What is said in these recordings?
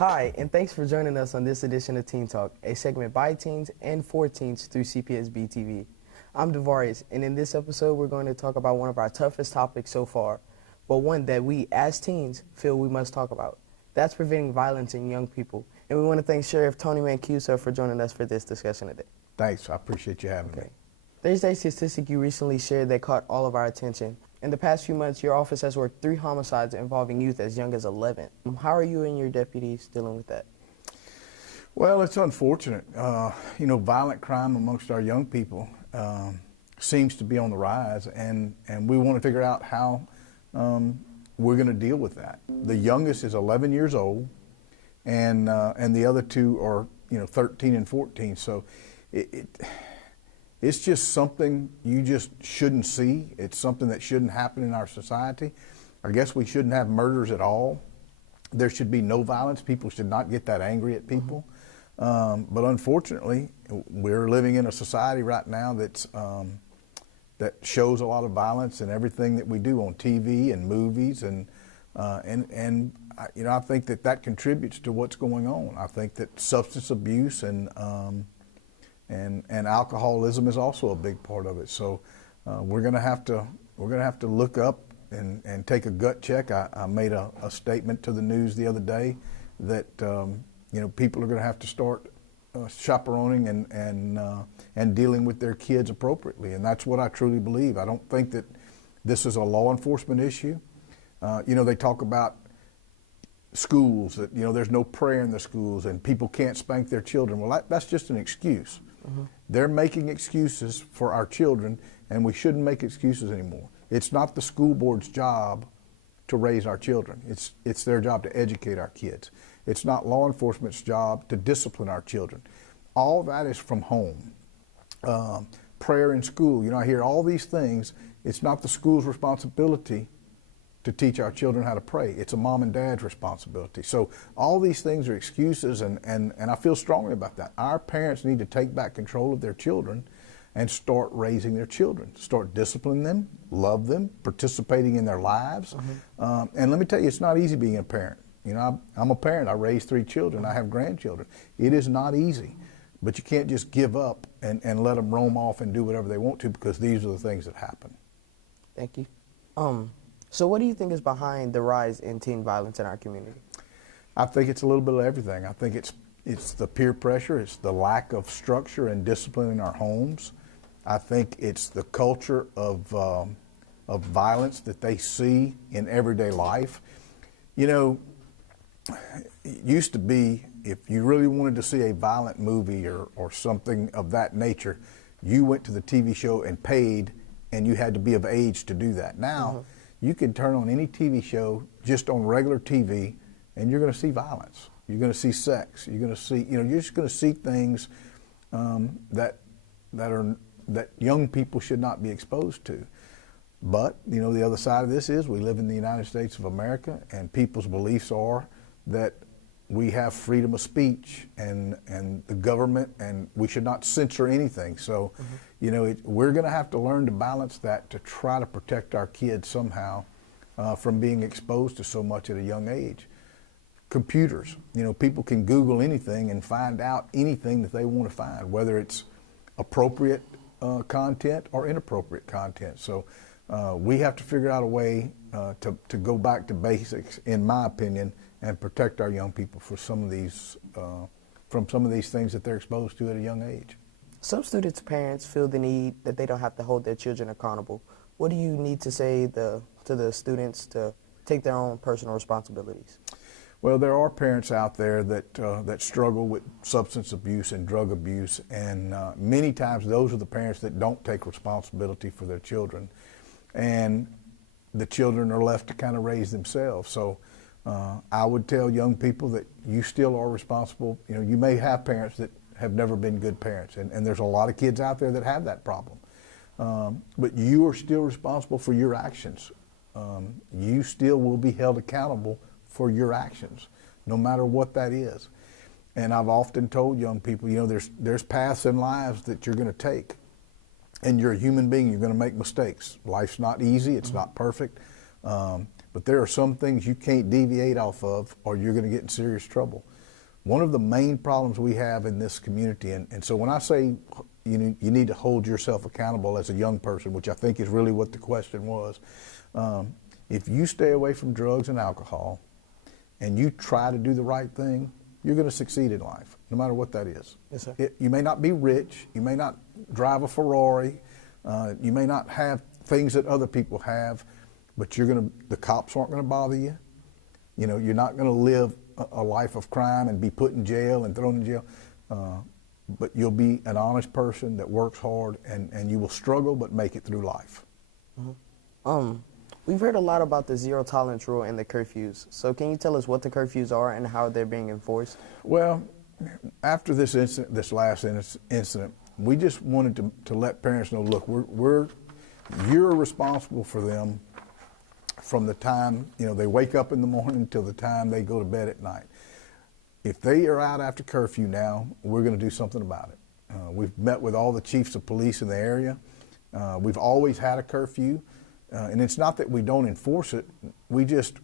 Hi, and thanks for joining us on this edition of Teen Talk, a segment by teens and for teens through CPSB-TV. I'm Devarius, and in this episode, we're going to talk about one of our toughest topics so far, but one that we, as teens, feel we must talk about. That's preventing violence in young people. And we want to thank Sheriff Tony Mancuso for joining us for this discussion today. Thanks. I appreciate you having me. There's a statistic you recently shared that caught all of our attention. In the past few months, your office has worked 3 homicides involving youth as young as 11. How are you and your deputies dealing with that? Well, it's unfortunate. Violent crime amongst our young people seems to be on the rise, and we want to figure out how we're going to deal with that. The youngest is 11 years old, and the other 2 are 13 and 14. So it's just something you just shouldn't see. It's something that shouldn't happen in our society. I guess we shouldn't have murders at all. There should be no violence. People should not get that angry at people. But unfortunately, we're living in a society right now that shows a lot of violence in everything that we do on TV and movies, and I think that contributes to what's going on. I think that substance abuse and alcoholism is also a big part of it. So we're going to have to look up and take a gut check. I made a statement to the news the other day that people are going to have to start chaperoning and dealing with their kids appropriately, and that's what I truly believe. I don't think that this is a law enforcement issue. They talk about schools, that there's no prayer in the schools and people can't spank their children. Well, that's just an excuse. They're making excuses for our children, and we shouldn't make excuses anymore. It's not the school board's job to raise our children. It's their job to educate our kids. It's not law enforcement's job to discipline our children. All that is from home. Prayer in school, I hear all these things. It's not the school's responsibility to teach our children how to pray. It's a mom and dad's responsibility. So all these things are excuses, and I feel strongly about that. Our parents need to take back control of their children and start raising their children, start disciplining them, love them, participating in their lives. And let me tell you, it's not easy being a parent. I'm a parent. I raised 3 children. I have grandchildren. It is not easy, but you can't just give up and let them roam off and do whatever they want to, because these are the things that happen. Thank you. So what do you think is behind the rise in teen violence in our community? I think it's a little bit of everything. I think it's the peer pressure, it's the lack of structure and discipline in our homes. I think it's the culture of violence that they see in everyday life. It used to be, if you really wanted to see a violent movie or something of that nature, you went to the TV show and paid, and you had to be of age to do that. Now, you can turn on any TV show just on regular TV, and you're going to see violence. You're going to see sex. You're going to see, you're just going to see things that young people should not be exposed to. But the other side of this is we live in the United States of America, and people's beliefs are that we have freedom of speech and the government, and we should not censor anything. So, we're going to have to learn to balance that to try to protect our kids somehow from being exposed to so much at a young age. Computers, people can Google anything and find out anything that they want to find, whether it's appropriate content or inappropriate content. So we have to figure out a way to go back to basics, in my opinion, and protect our young people for some of these things that they're exposed to at a young age. Some students' parents feel the need that they don't have to hold their children accountable. What do you need to say to the students to take their own personal responsibilities? Well, there are parents out there that struggle with substance abuse and drug abuse, and many times those are the parents that don't take responsibility for their children, and the children are left to kind of raise themselves. So I would tell young people that you still are responsible. You may have parents that have never been good parents, and there's a lot of kids out there that have that problem. But you are still responsible for your actions. You still will be held accountable for your actions, no matter what that is. And I've often told young people, there's paths in lives that you're going to take, and you're a human being. You're going to make mistakes. Life's not easy. It's not perfect. but there are some things you can't deviate off of or you're going to get in serious trouble. One of the main problems we have in this community, and so when I say you need to hold yourself accountable as a young person, which I think is really what the question was, if you stay away from drugs and alcohol and you try to do the right thing, you're going to succeed in life, no matter what that is. Yes, sir. You may not be rich, you may not drive a Ferrari, you may not have things that other people have, but the cops aren't going to bother you. You know, you're not going to live a life of crime and be put in jail and thrown in jail. But you'll be an honest person that works hard, and you will struggle but make it through life. Mm-hmm. We've heard a lot about the zero tolerance rule and the curfews. So can you tell us what the curfews are and how they're being enforced? Well, after this incident, this last incident, we just wanted to let parents know, look, you're responsible for them from the time they wake up in the morning till the time they go to bed at night. If they are out after curfew now, we're going to do something about it. We've met with all the chiefs of police in the area. We've always had a curfew, and it's not that we don't enforce it. We just,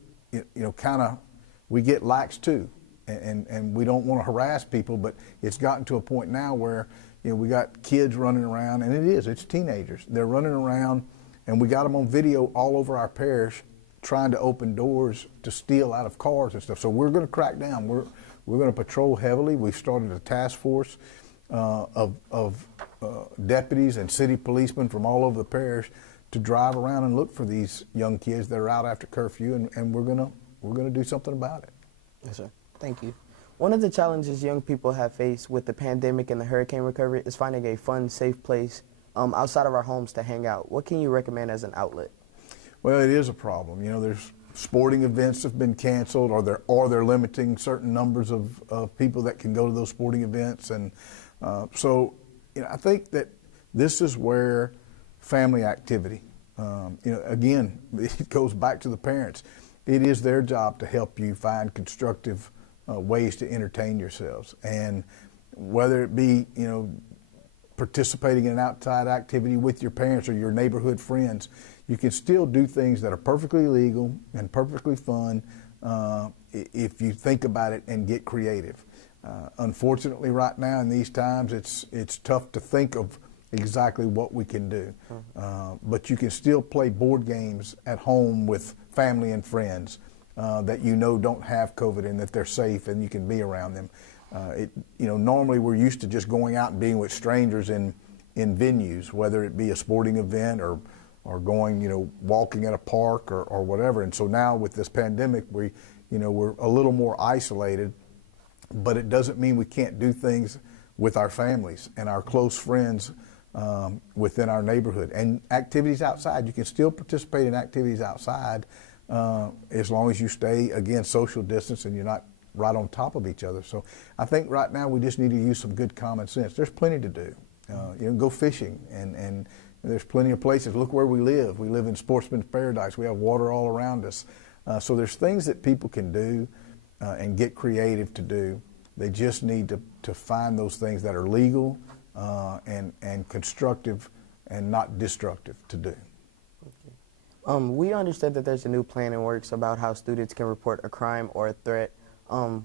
we get lax too, and we don't want to harass people. But it's gotten to a point now where we got kids running around, and it's teenagers. They're running around, and we got them on video all over our parish, trying to open doors to steal out of cars and stuff. So we're going to crack down. We're going to patrol heavily. We've started a task force of deputies and city policemen from all over the parish to drive around and look for these young kids that are out after curfew, and we're going to do something about it. Yes, sir. Thank you. One of the challenges young people have faced with the pandemic and the hurricane recovery is finding a fun, safe place outside of our homes to hang out. What can you recommend as an outlet? Well, it is a problem. There's sporting events have been canceled, or they're limiting certain numbers of people that can go to those sporting events, and so I think that this is where family activity, again, it goes back to the parents. It is their job to help you find constructive ways to entertain yourselves, and whether it be participating in an outside activity with your parents or your neighborhood friends, you can still do things that are perfectly legal and perfectly fun if you think about it and get creative. Unfortunately, right now in these times, it's tough to think of exactly what we can do. But you can still play board games at home with family and friends that don't have COVID and that they're safe and you can be around them. Normally we're used to just going out and being with strangers in venues, whether it be a sporting event or going, walking at a park or whatever. And so now with this pandemic, we're a little more isolated, but it doesn't mean we can't do things with our families and our close friends within our neighborhood. And activities outside, you can still participate in activities outside as long as you stay, again, social distance and you're not right on top of each other. So I think right now we just need to use some good common sense. There's plenty to do. Go fishing and there's plenty of places. Look where we live. We live in Sportsman's Paradise. We have water all around us. So there's things that people can do and get creative to do. They just need to find those things that are legal and constructive and not destructive to do. We understood that there's a new plan in works about how students can report a crime or a threat.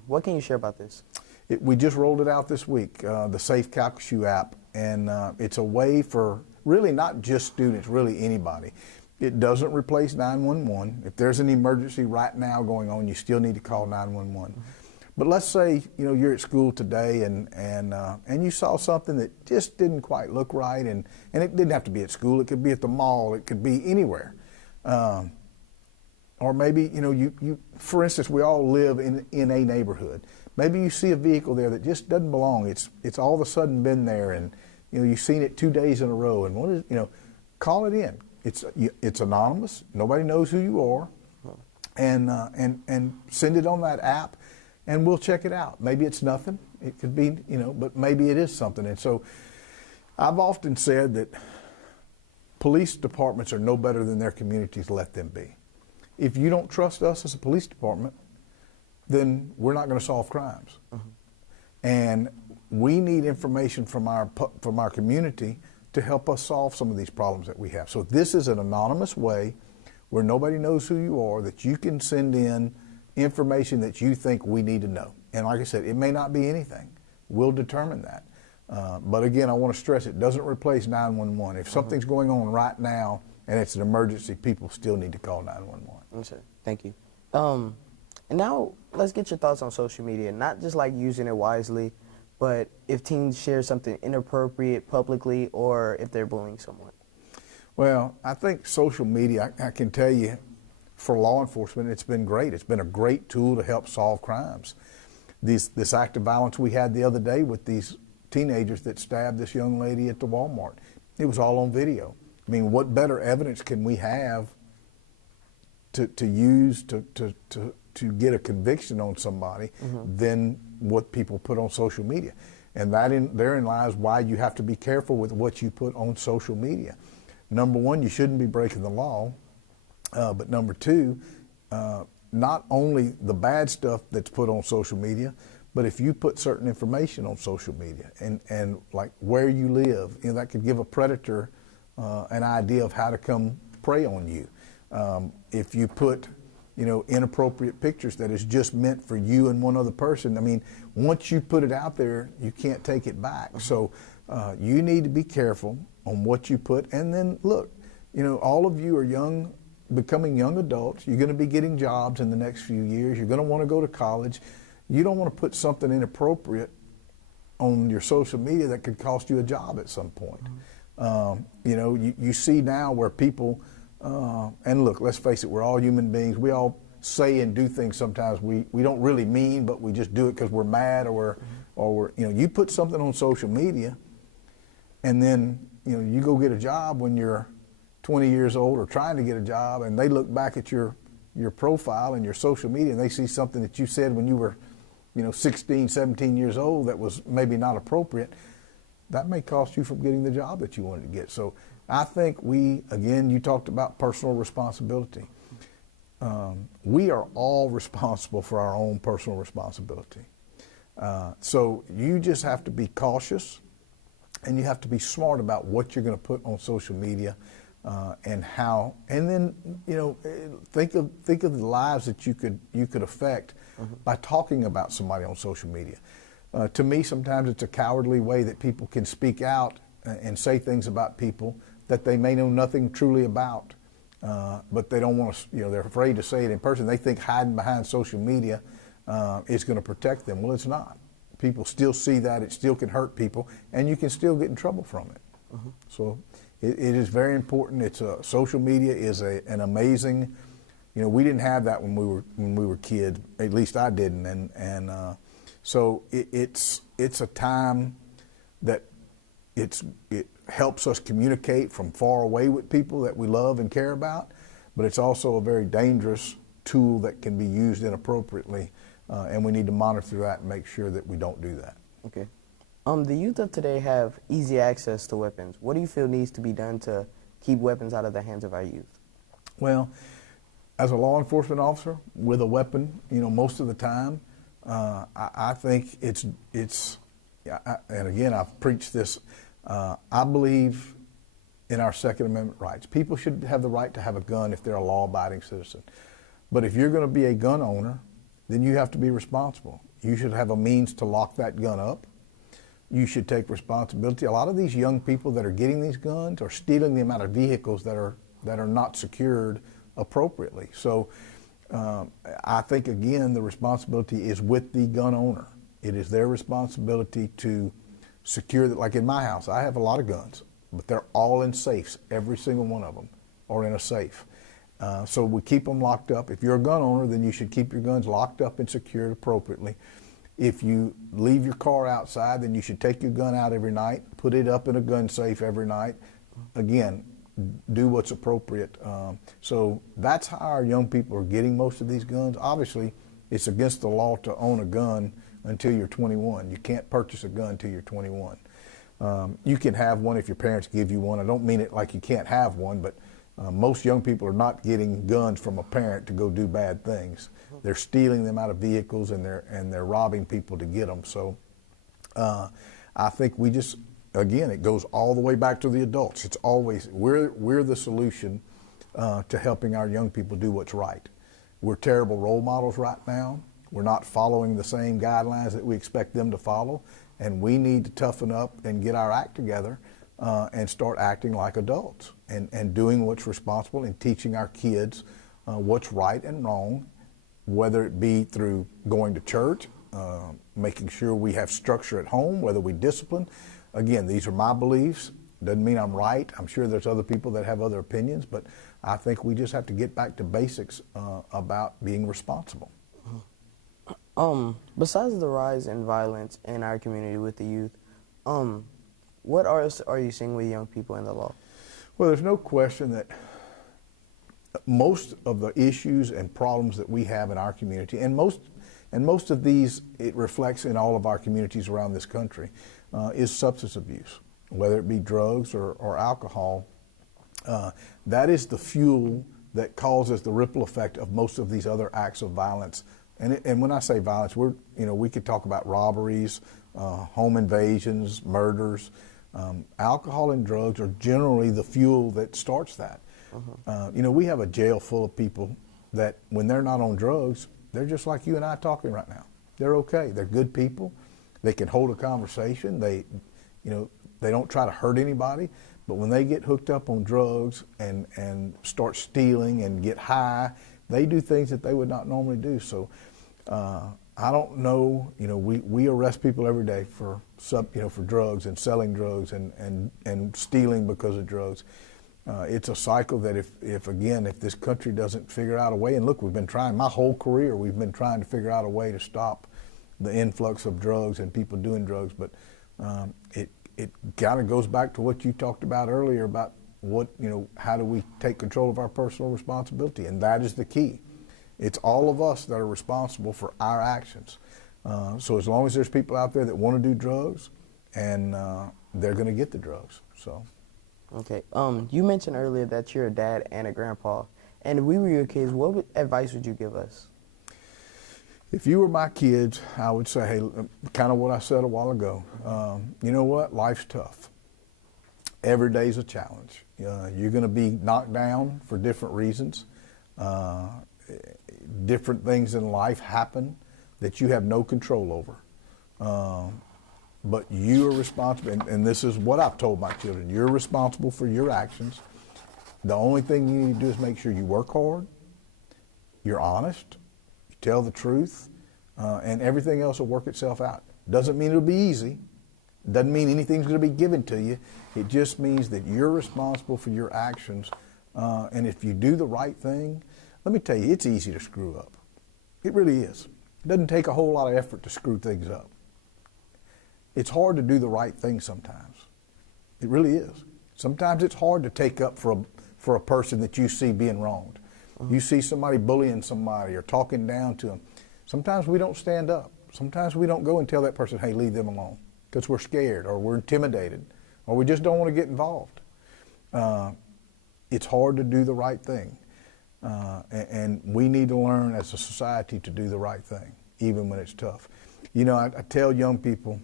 What can you share about this? We just rolled it out this week, the Safe Calcasieu app, and it's a way for really not just students, really anybody. It doesn't replace 911. If there's an emergency right now going on, you still need to call 911. But let's say you're at school today and you saw something that just didn't quite look right, and it didn't have to be at school. It could be at the mall. It could be anywhere. Or maybe you for instance, we all live in a neighborhood. Maybe you see a vehicle there that just doesn't belong. It's all of a sudden been there, and you've seen it 2 days in a row. And call it in. It's anonymous. Nobody knows who you are, and send it on that app, and we'll check it out. Maybe it's nothing. It could be but maybe it is something. And so, I've often said that police departments are no better than their communities let them be. If you don't trust us as a police department, then we're not going to solve crimes. And we need information from our community to help us solve some of these problems that we have. So this is an anonymous way where nobody knows who you are, that you can send in information that you think we need to know. And like I said, it may not be anything. We'll determine that. But again, I want to stress it doesn't replace 911. If something's going on right now and it's an emergency, people still need to call 911. Okay, thank you. And now let's get your thoughts on social media, not just like using it wisely, but if teens share something inappropriate publicly or if they're bullying someone. Well, I think social media, I can tell you, for law enforcement, it's been great. It's been a great tool to help solve crimes. This act of violence we had the other day with these teenagers that stabbed this young lady at the Walmart, it was all on video. I mean, what better evidence can we have to use to get a conviction on somebody than what people put on social media? And therein lies why you have to be careful with what you put on social media. Number one, you shouldn't be breaking the law, but number two, not only the bad stuff that's put on social media, but if you put certain information on social media and like where you live, that could give a predator an idea of how to come prey on you. If you put, inappropriate pictures that is just meant for you and one other person, I mean, once you put it out there, you can't take it back. So you need to be careful on what you put. And then look, all of you are becoming young adults. You're going to be getting jobs in the next few years. You're going to want to go to college. You don't want to put something inappropriate on your social media that could cost you a job at some point. You see now where people, and look, let's face it, we're all human beings. We all say and do things sometimes we don't really mean, but we just do it because we're mad or we're, you put something on social media and then, you go get a job when you're 20 years old or trying to get a job, and they look back at your profile and your social media and they see something that you said when you were 16, 17 years old that was maybe not appropriate. That may cost you from getting the job that you wanted to get. So I think you talked about personal responsibility. We are all responsible for our own personal responsibility. So you just have to be cautious and you have to be smart about what you're going to put on social media and how, and then think of the lives that you could affect by talking about somebody on social media. To me, sometimes it's a cowardly way that people can speak out and say things about people that they may know nothing truly about, but they don't want to. They're afraid to say it in person. They think hiding behind social media is going to protect them. Well, it's not. People still see that. It still can hurt people, and you can still get in trouble from it. So it is very important. Social media is an amazing. We didn't have that when we were kids. At least I didn't, and so it's a time that it helps us communicate from far away with people that we love and care about, but it's also a very dangerous tool that can be used inappropriately, and we need to monitor that and make sure that we don't do that. Okay. The youth of today have easy access to weapons. What do you feel needs to be done to keep weapons out of the hands of our youth? Well, as a law enforcement officer with a weapon, most of the time, I think it's and again, I've preached this, I believe in our Second Amendment rights. People should have the right to have a gun if they're a law-abiding citizen. But if you're going to be a gun owner, then you have to be responsible. You should have a means to lock that gun up. You should take responsibility. A lot of these young people that are getting these guns are stealing them out of vehicles that are not secured appropriately. So I think, again, the responsibility is with the gun owner. It is their responsibility to secure that. Like in my house, I have a lot of guns, but they're all in safes. Every single one of them are in a safe. So we keep them locked up. If you're a gun owner, then you should keep your guns locked up and secured appropriately. If you leave your car outside, then you should take your gun out every night, put it up in a gun safe every night. Again, do what's appropriate. So that's how our young people are getting most of these guns. Obviously, it's against the law to own a gun until you're 21. You can't purchase a gun until you're 21. You can have one if your parents give you one. I don't mean it like you can't have one, but most young people are not getting guns from a parent to go do bad things. They're stealing them out of vehicles and they're robbing people to get them. So I think we again, it goes all the way back to the adults. It's always, we're the solution to helping our young people do what's right. We're terrible role models right now. We're not following the same guidelines that we expect them to follow, and we need to toughen up and get our act together and start acting like adults and doing what's responsible and teaching our kids what's right and wrong, whether it be through going to church, making sure we have structure at home, whether we discipline. Again, these are my beliefs. Doesn't mean I'm right. I'm sure there's other people that have other opinions, but I think we just have to get back to basics about being responsible. Besides the rise in violence in our community with the youth, what else are you seeing with young people in the law? Well, there's no question that most of the issues and problems that we have in our community, and most of these, it reflects in all of our communities around this country, is substance abuse, whether it be drugs or alcohol. That is the fuel that causes the ripple effect of most of these other acts of violence. And when I say violence, we could talk about robberies, home invasions, murders. Alcohol and drugs are generally the fuel that starts that. We have a jail full of people that when they're not on drugs, they're just like you and I talking right now. They're okay. They're good people. They can hold a conversation. They don't try to hurt anybody. But when they get hooked up on drugs and start stealing and get high, they do things that they would not normally do. So I don't know. We arrest people every day for drugs and selling drugs and stealing because of drugs. It's a cycle that if this country doesn't figure out a way, and look, we've been trying, my whole career, we've been trying to figure out a way to stop the influx of drugs and people doing drugs, but it kind of goes back to what you talked about earlier about how do we take control of our personal responsibility, and that is the key. It's all of us that are responsible for our actions. So as long as there's people out there that want to do drugs, and they're going to get the drugs, so. Okay. You mentioned earlier that you're a dad and a grandpa, and if we were your kids, what advice would you give us? If you were my kids, I would say, hey, kind of what I said a while ago. You know what? Life's tough. Every day's a challenge. You're going to be knocked down for different reasons. Different things in life happen that you have no control over. But you are responsible, and this is what I've told my children. You're responsible for your actions. The only thing you need to do is make sure you work hard, you're honest, you tell the truth, and everything else will work itself out. Doesn't mean it'll be easy. Doesn't mean anything's going to be given to you. It just means that you're responsible for your actions, and if you do the right thing, let me tell you, it's easy to screw up. It really is. It doesn't take a whole lot of effort to screw things up. It's hard to do the right thing sometimes. It really is. Sometimes it's hard to take up for a person that you see being wronged. You see somebody bullying somebody or talking down to them. Sometimes we don't stand up. Sometimes we don't go and tell that person, hey, leave them alone, because we're scared or we're intimidated or we just don't want to get involved. It's hard to do the right thing. And we need to learn as a society to do the right thing, even when it's tough. I tell young people,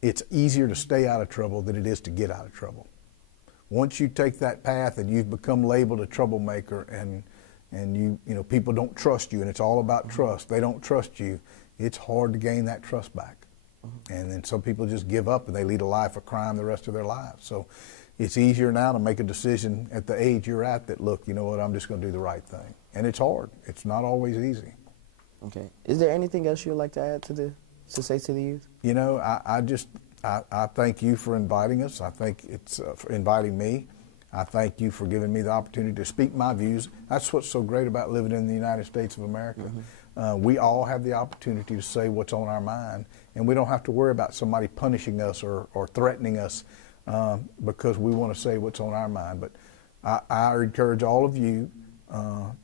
it's easier to stay out of trouble than it is to get out of trouble. Once you take that path and you've become labeled a troublemaker and people don't trust you, and it's all about trust. They don't trust you. It's hard to gain that trust back. And then some people just give up and they lead a life of crime the rest of their lives. So it's easier now to make a decision at the age you're at that, look, you know what, I'm just going to do the right thing. And it's hard. It's not always easy. Okay. Is there anything else you would like to add to say to the youth? I thank you for inviting us. I think it's for inviting me. I thank you for giving me the opportunity to speak my views. That's what's so great about living in the United States of America. We all have the opportunity to say what's on our mind, and we don't have to worry about somebody punishing us or threatening us because we want to say what's on our mind. But I encourage all of you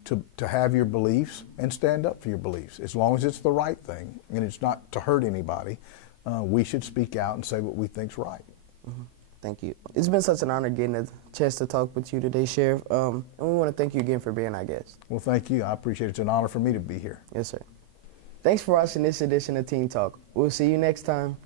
to have your beliefs and stand up for your beliefs. As long as it's the right thing and it's not to hurt anybody, we should speak out and say what we think's right. Thank you. It's been such an honor getting a chance to talk with you today, Sheriff. And we want to thank you again for being our guest. Well, thank you. I appreciate it. It's an honor for me to be here. Yes, sir. Thanks for watching this edition of Teen Talk. We'll see you next time.